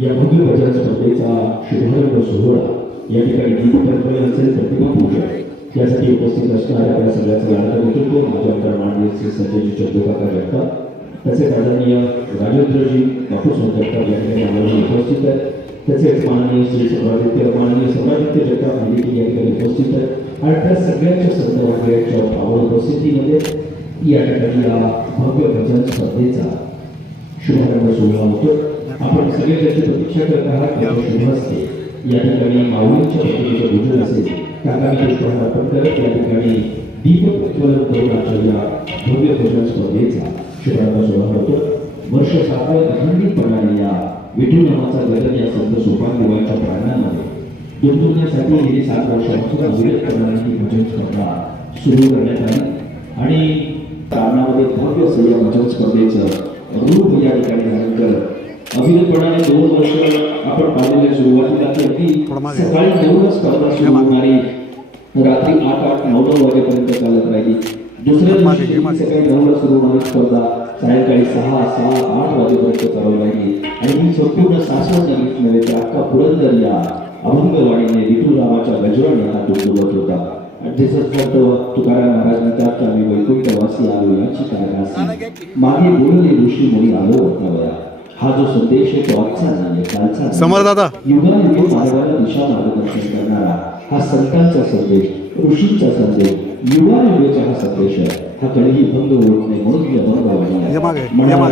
या भव्य भजन स्पर्धेचा शुभारंभ सोहळा या ठिकाणी गीत तर्पण असेल प्रतिमा पूजन यासाठी उपस्थित असणाऱ्या आपल्या सगळ्याचं लाडका नेतृत्व माझ्या अंतर संजयजी चंद्रकाका जगताप तसेच आदरणीय राजेंद्रजी बापूस जगताप या ठिकाणी उपस्थित आहेत. तसेच माननीय श्री सम्रादित्य माननीय सम्रादित्य जगताप या ठिकाणी उपस्थित आहेत. आणि त्या सगळ्यांच्या संत वाक्याच्या उपस्थितीमध्ये या ठिकाणी या भव्य भजन स्पर्धेचा शुभारंभ सोहळा होतो आपण सगळे त्याची प्रतीक्षा करत आहात. या ठिकाणी माऊलींच्या प्रतिमेचं पूजन असेल काकांनी पुष्पहार अर्पण करत या ठिकाणी दीप प्रज्वलन करून आजच्या या भव्य भजन स्पर्धेचा शुभारंभ सोहळा होतो. वर्ष सातव्या अखंडितपणाने या विठू नामाचा गगन या संत सोपान देवाच्या प्राणांमध्ये दुमदुमण्यासाठी गेली सात वर्षापासून अविरत करणारी ही भजन स्पर्धा सुरू करण्यात आली. आणि कारणामध्ये भव्य असं या भजन स्पर्धेचं रूप या ठिकाणी धारण करत दोन वर्ष आपण पाहिलेल्या सुरुवातीला ती सकाळी नऊ स्पर्धा सुरू होणारी रात्री आठ आठ नऊ नऊ वाजेपर्यंत चालत राहिली. दुसऱ्या दिवशी सकाळी नऊला सुरू होणारी स्पर्धा सायंकाळी सहा सहा आठ वाजेपर्यंत चालू राहिली. आणि ही संपूर्ण सासवड नगरीत नव्हे तर अख्खा पुरंदर या अभंगवाणीने विठू रामाच्या गजराने हा डोंबवत होता. म्हणतो तुकाराम महाराज म्हणतात आम्ही वैकुंठवासी आलो याची काय रासी मागे बोलले ऋषी मुनी आलो वरतावया हा जो संदेश आहे तो आजचा नाही कालचा. समर दादा मानवाला दिशा मार्गदर्शन करणारा हा संतांचा संदेश ऋषींचा संदेश युगायुगेचा हा संदेश आहे हा कधीही भंग होत नाही म्हणून ही मागे, आहे. ये मनाला.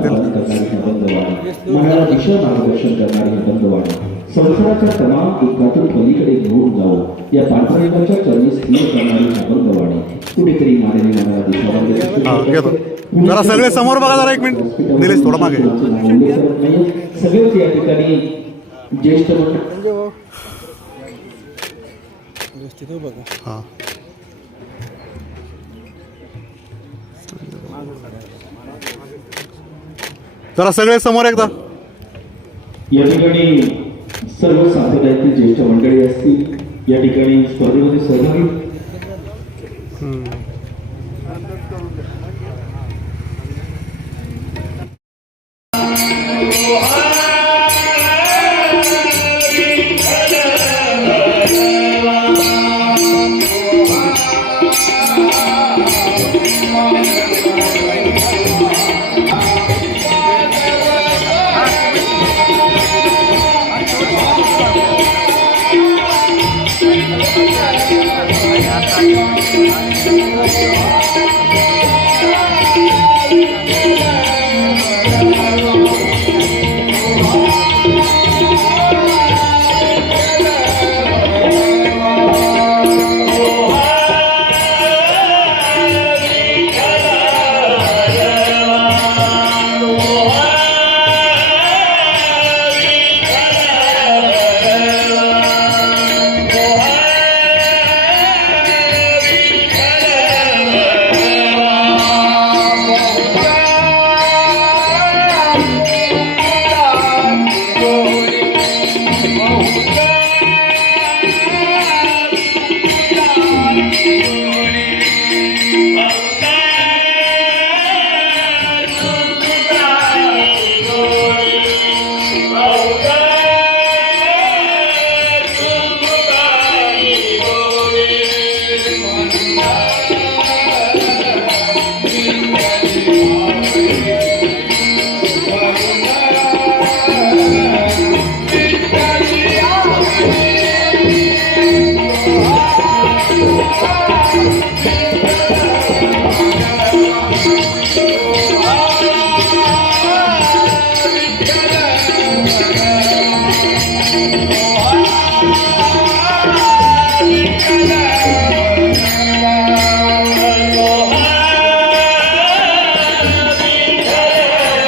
प्रदान करणारी अभंगवाणी मनाला दिशा मार्गदर्शन करणारी ही अभंगवाणी संसाराच्या तमाम दुःखातून पलीकडे घेऊन जाऊ या पारंपरिकाच्या चरणी स्थिर करणारी ही अभंगवाणी कुठेतरी घेतो. करते. जरा सगळे समोर बघा जरा एक मिनिट. निलेश, थोडं मागे. सगळेच या ठिकाणी ज्येष्ठ हां जरा सगळे समोर एकदा या ठिकाणी सर्व संप्रदायातील ज्येष्ठ मंडळी असतील या ठिकाणी स्पर्धेमध्ये सहभागी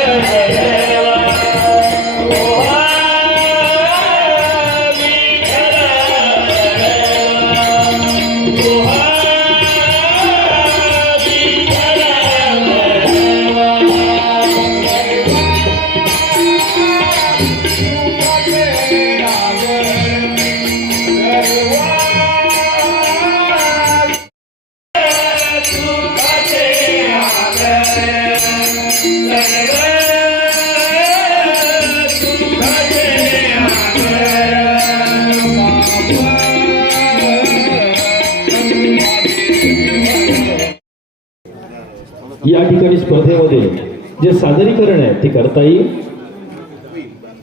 Amen. स्पर्धेमध्ये जे सादरीकरण आहे ते करता येईल.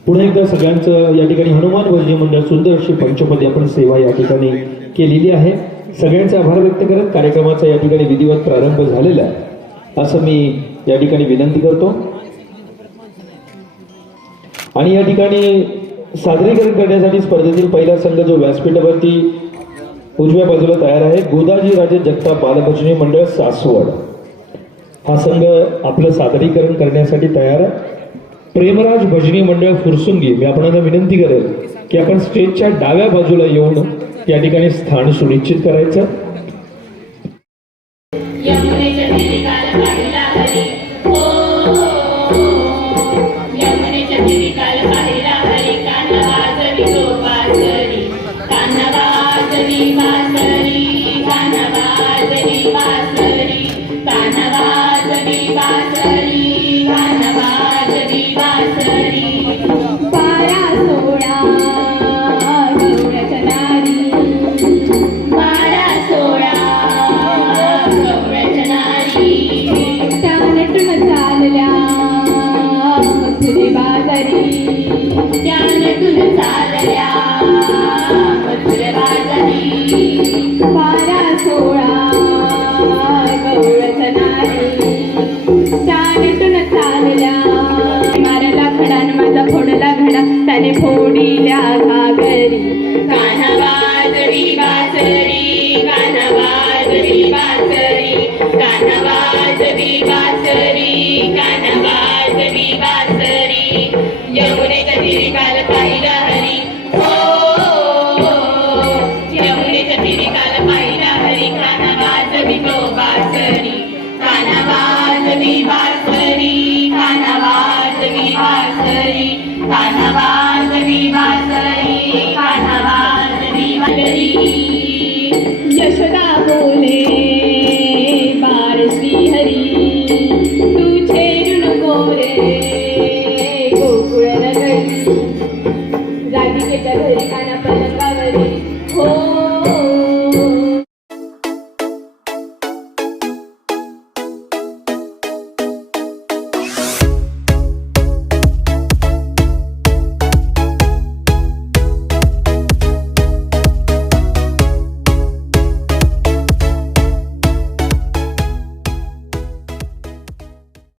पुन्हा एकदा सगळ्यांचं या ठिकाणी हनुमान भजनी मंडळ सुंदर अशी पंचपदी आपण सेवा या ठिकाणी केलेली आहे. सगळ्यांचे आभार व्यक्त करत कार्यक्रमाचा या ठिकाणी विधिवत प्रारंभ झालेला आहे. असं मी या ठिकाणी विनंती करतो. आणि या ठिकाणी सादरीकरण करण्यासाठी स्पर्धेतील पहिला संघ जो व्यासपीठावरती उजव्या बाजूला तयार आहे गोदाजी राजे जगताप बालभजनी मंडळ सासवड. हा संघ आपलं सादरीकरण करण्यासाठी तयार आहे. प्रेमराज भजनी मंडळ फुरसुंगी मी आपणाला विनंती करेल की आपण स्टेजच्या डाव्या बाजूला येऊन या ठिकाणी स्थान सुनिश्चित करायचं. यमुनेच्या Bye. कान्हा